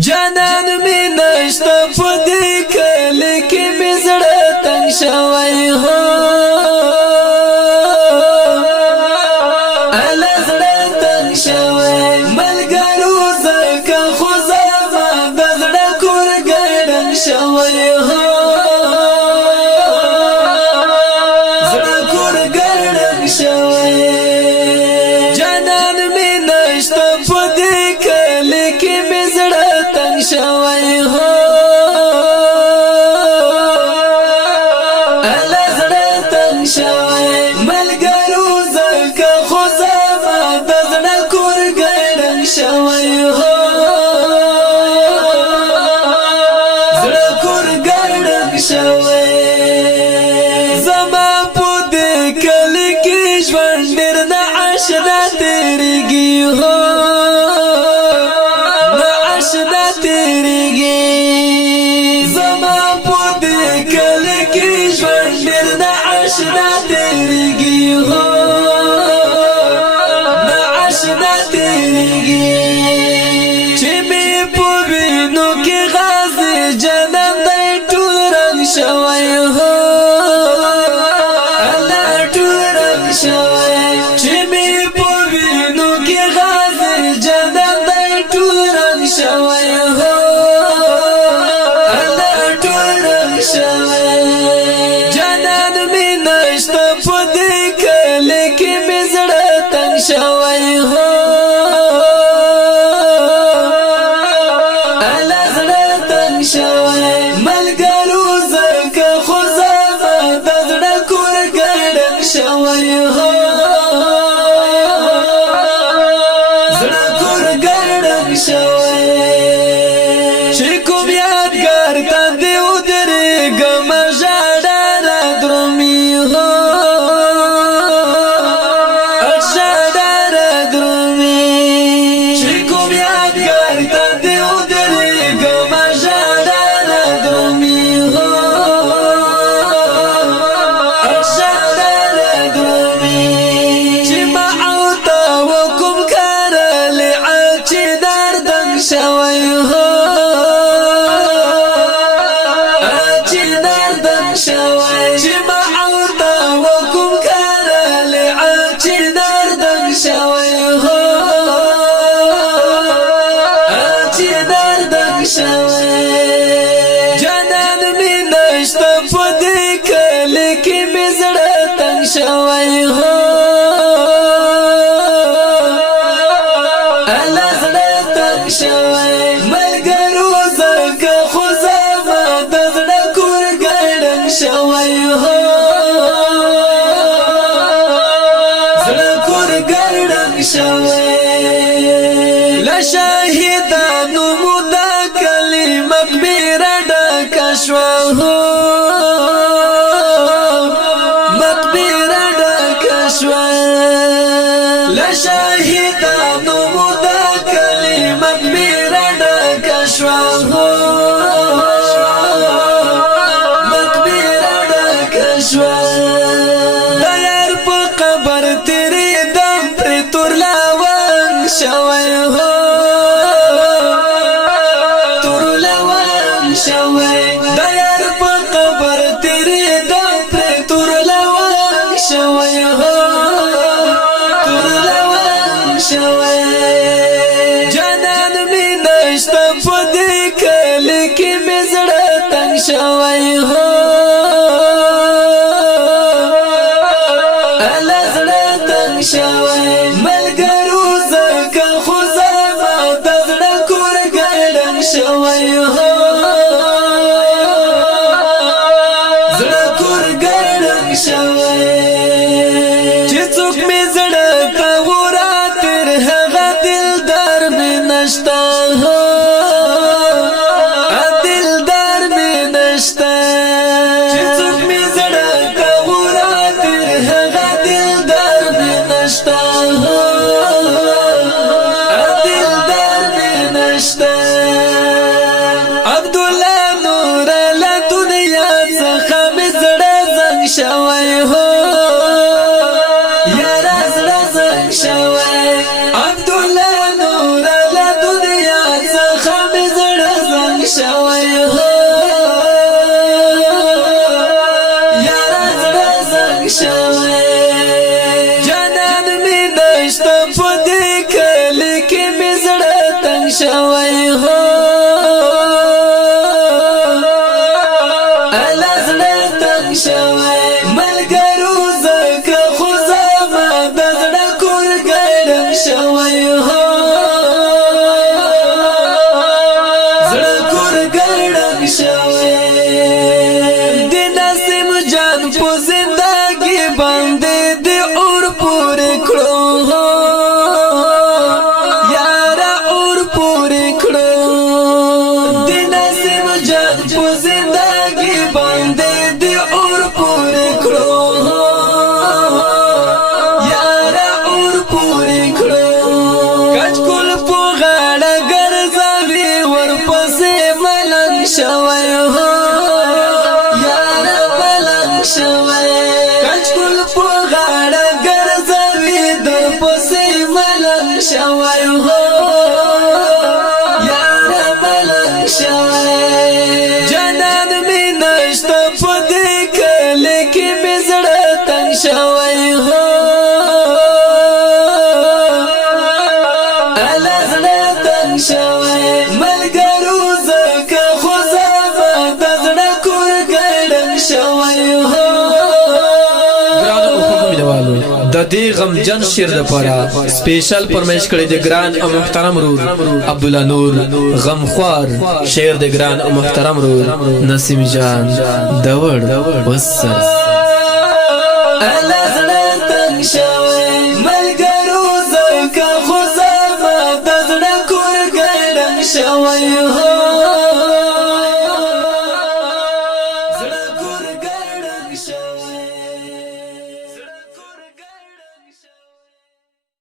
جانان می نشتا پدی کلی کی می زړه تنگ شوی هو الا زړه تنگ شوی ملګرو زکه خو زما د زړه کور ګډن شوی هو زړه کور ګډن شوی جانان می نشتا پدی کلی کی می زړه تنگ شوی هو الا زړه تنگ شوی ملګرو زکه خو زما د زړه کور ګډن شوی هو زړه کور ګډن شوی زما په دې کلی کې ژوند ډېر د عاشقه تیریږي هو زما په دې کلی کې ژوند ډېر د عاشقه تیریږي هو د عاشقه تیریږي چې مې په وینو کې غازي جنم دی ټول رنګ شوی هو الله ټول رنګ شوی چې مې په وینو کې غازي جنم دی ټول رنګ شوی هو جانان می نشتا پدی کلی کی می زړه تنگ شوی هو الا زړه تنگ شوی ملګرو زکه خو زما د زړه کور ګډن شوی هو زړه کور ګډن شوی چې کوم یادګار ته شوی هو چې دردن شوی چې ما عورته وکم کړل چې دردن شوی هو چې دردن شوی جانان می نشتا په دې کلی کې می زړه تنگ شوی هو الا زړه تنگ شوی ملګرو زکه خو زما د زړه کور ګډن شوی هو زړه کور ګډن شوی له شهیدانو مو دا کلی مقبره ډکه شوه هو مقبره ډکه شوه له شهیدانو مو دا کلی مقبره ډکه شوه هو مقبره ډکه شوه د یار په قبر تېرېدم پرې تور لونګ شوی هو تور لونګ شوی د یار په قبر تېرېدم پرې تور لونګ شوی هو تور لونګ شوی جانان می نشتا په دې کلی کې می زړه تنگ شوی هو الا زړه تنگ شوی ملګرو زکه خو زما د زړه کور ګډن شوی هو زړه کور ګډن شوی چې څوک می زړه ته وراتر هغه دلدار می نشتا هو دلدار می نشتا چې څوک می زړه ته وراتر هغه دلدار می نشتا هو دلدار می نشتا شوی هو الازړه تنگ شوی ملګرو زکه خو زما د زړه کور ګډم شوی هو زړه کور ګډم شوی د نسیم جان په زندګي باندې د اور پورې کړو یارا اور پورې کړو د نسیم جان په زندګي باندې د اور پورې کړو یارا اور پورې کړو کچ کول په غاړه ګرځوي ورپسې ملنګ شوی هو یارا ملنګ شوی کچ کول په غاړه ګرځوي درپسې ملنګ شوی هو یارا ملنګ شوی جانان می نشته په دې کلی کې مې زړه تنګ شوی هو الازړه تنګ شوی ملګرو زکه خو زما د زړه کور ګډم شوی هو د دې غمجن شعر لپاره سپیشل پرمیش کړی د ګران او محترم رور عبدالله نور غمخوار شعر د ګران او محترم رور نسیم جان دوړ وسر الازړه تنگ شوی ملګرو زکه خو زما د زړه کور ګډم شوی هو